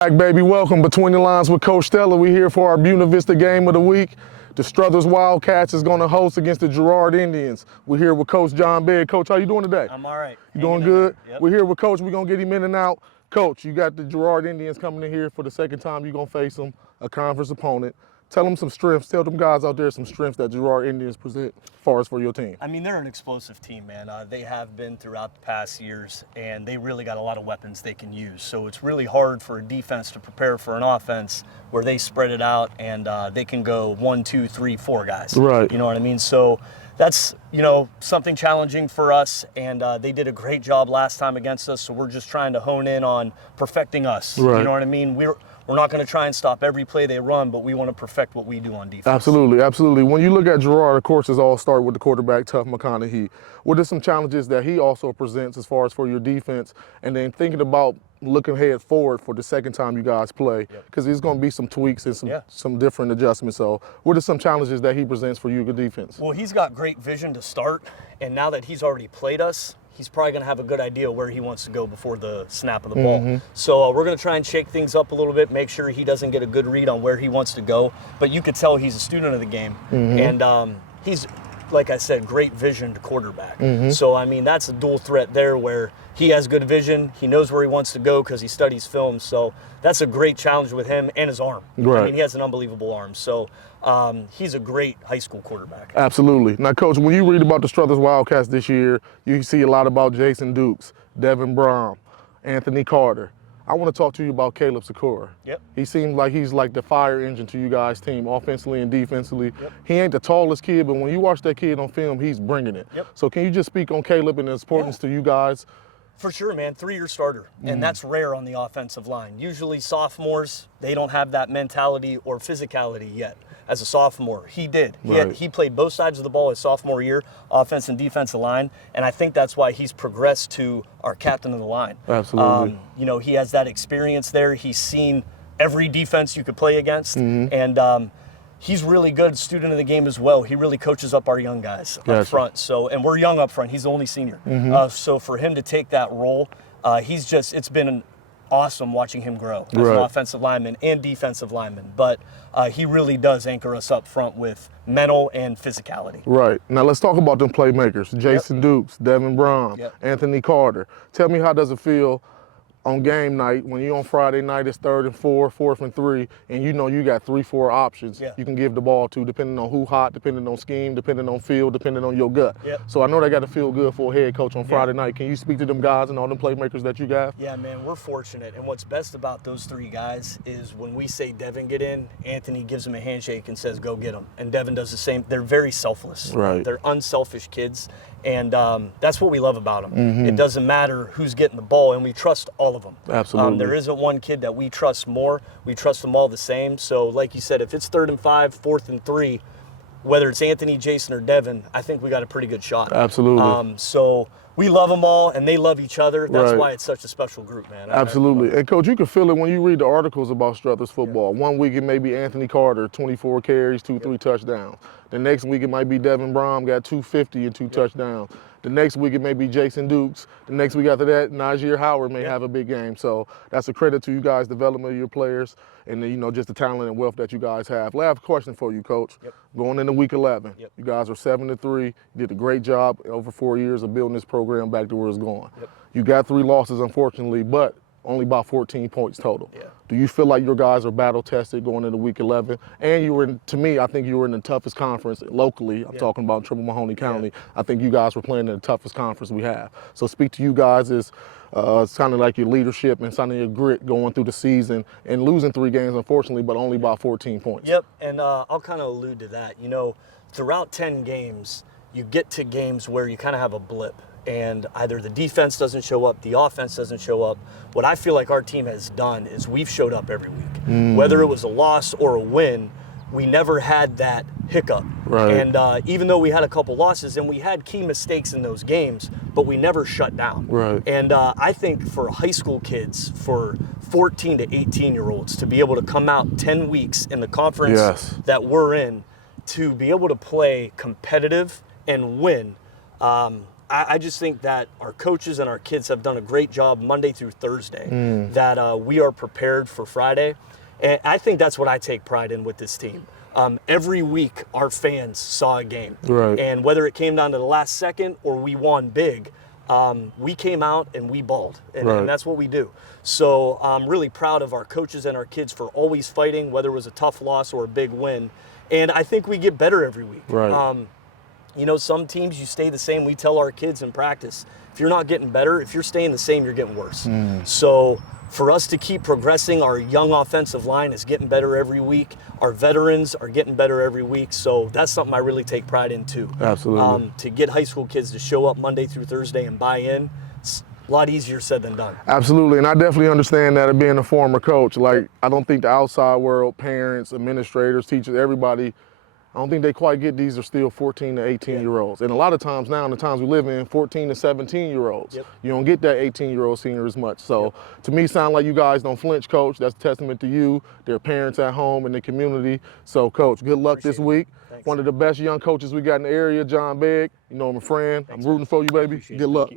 Back, baby. Welcome Between the Lines with Coach Stella. We're here for our Buena Vista game of the week. The Struthers Wildcats is going to host against the Girard Indians. We're here with Coach John Baird. Coach, how you doing today? I'm all right. You doing good? Yep. We're here with Coach. We're going to get him in and out. Coach, you got the Girard Indians coming in here for the second time. You're going to face them, a conference opponent. Tell them some strengths. Tell them guys out there some strengths that Girard Indians present as far as for your team. I mean, they're an explosive team, man. They have been throughout the past years, and they really got a lot of weapons they can use. So it's really hard for a defense to prepare for an offense where they spread it out and they can go 1, 2, 3, 4 guys. Right. You know what I mean? So that's, something challenging for us, and they did a great job last time against us, so we're just trying to hone in on perfecting us. Right. You know what I mean? We're not going to try and stop every play they run, but we want to perfect what we do on defense. Absolutely, absolutely. When you look at Girard, of course, it's all start with the quarterback, Tough McConaughey. What are some challenges that he also presents as far as for your defense? And then thinking about looking ahead forward for the second time you guys play, because there's going to be some tweaks and some different adjustments. So what are some challenges that he presents for you, good defense? Well, he's got great vision to start, and now that he's already played us, he's probably going to have a good idea where he wants to go before the snap of the ball. So we're going to try and shake things up a little bit, make sure he doesn't get a good read on where he wants to go. But you could tell he's a student of the game, and he's, like I said, great vision to quarterback. So, I mean, that's a dual threat there where he has good vision, he knows where he wants to go because he studies film. So that's a great challenge with him and his arm. Right. I mean, he has an unbelievable arm. So he's a great high school quarterback. Absolutely. Now, Coach, when you read about the Struthers Wildcats this year, you see a lot about Jason Dukes, Devin Brom, Anthony Carter. I want to talk to you about Caleb Sakura. Yep. He seems like he's like the fire engine to you guys' team, offensively and defensively. He ain't the tallest kid, but when you watch that kid on film, he's bringing it. So can you just speak on Caleb and his importance to you guys? For sure, man. 3-year starter, and that's rare on the offensive line. Usually sophomores, they don't have that mentality or physicality yet. As a sophomore, he did. He played both sides of the ball his sophomore year, offense and defensive line, and I think that's why he's progressed to our captain of the line. Absolutely. He has that experience there. He's seen every defense you could play against, and he's really good student of the game as well. He really coaches up our young guys up front. So, and we're young up front. He's the only senior. So for him to take that role, it's been awesome watching him grow as an offensive lineman and defensive lineman. But he really does anchor us up front with mental and physicality. Right. Now let's talk about them playmakers. Jason Dukes, Devin Brom, Anthony Carter. Tell me, how does it feel on game night when you're on Friday night, it's 3rd and 4, 4th and 3, and you know you got 3, 4 options you can give the ball to, depending on who hot, depending on scheme, depending on field, depending on your gut. So I know they got to feel good for a head coach on Friday night. Can you speak to them guys and all them playmakers that you got? Yeah, man, we're fortunate. And what's best about those 3 guys is when we say Devin get in, Anthony gives him a handshake and says go get him. And Devin does the same. They're very selfless. Right. They're unselfish kids. And that's what we love about them. It doesn't matter who's getting the ball, and we trust all of them. Absolutely. There isn't one kid that we trust more. We trust them all the same. So like you said, if it's 3rd and 5, 4th and 3, whether it's Anthony, Jason, or Devin, I think we got a pretty good shot. Absolutely. So we love them all, and they love each other. That's why it's such a special group, man. Absolutely. And, Coach, you can feel it when you read the articles about Struthers football. One week it may be Anthony Carter, 24 carries, 3 touchdowns. The next week it might be Devin Brom, got 250 and 2 touchdowns. The next week it may be Jason Dukes. The next week after that, Najee Howard may have a big game. So that's a credit to you guys' development of your players and, just the talent and wealth that you guys have. Last question for you, Coach. Going into week 11, you guys are 7-3. You did a great job over 4 years of building this program back to where it's going. You got 3 losses, unfortunately, but only about 14 points total. Do you feel like your guys are battle tested going into week 11? And to me, I think you were in the toughest conference locally. I'm talking about Triple Mahoney County. I think you guys were playing in the toughest conference we have. So speak to you guys as it's kind of like your leadership and kind of your grit going through the season and losing 3 games, unfortunately, but only about 14 points. And I'll kind of allude to that. Throughout 10 games, you get to games where you kind of have a blip. And either the defense doesn't show up, the offense doesn't show up. What I feel like our team has done is we've showed up every week. Whether it was a loss or a win, we never had that hiccup. And even though we had a couple losses and we had key mistakes in those games, but we never shut down. And I think for high school kids, for 14 to 18-year-olds, to be able to come out 10 weeks in the conference that we're in, to be able to play competitive and win, I just think that our coaches and our kids have done a great job Monday through Thursday, that we are prepared for Friday. And I think that's what I take pride in with this team. Every week, our fans saw a game. Right. And whether it came down to the last second or we won big, we came out and we balled. And that's what we do. So I'm really proud of our coaches and our kids for always fighting, whether it was a tough loss or a big win. And I think we get better every week. Right. You know, some teams you stay the same. We tell our kids in practice, if you're not getting better, if you're staying the same, you're getting worse. So for us to keep progressing, our young offensive line is getting better every week. Our veterans are getting better every week. So that's something I really take pride in too. Absolutely. To get high school kids to show up Monday through Thursday and buy in, it's a lot easier said than done. Absolutely, and I definitely understand that of being a former coach. Like, I don't think the outside world, parents, administrators, teachers, everybody, I don't think they quite get these are still 14 to 18-year-olds. And a lot of times now, in the times we live in, 14 to 17-year-olds. You don't get that 18-year-old senior as much. So to me, sound like you guys don't flinch, Coach. That's a testament to you, their parents at home, and the community. So, Coach, good luck this week. Thanks. One of the best young coaches we got in the area, John Bayuk. You know, I'm a friend. I'm rooting for you, baby. Good luck.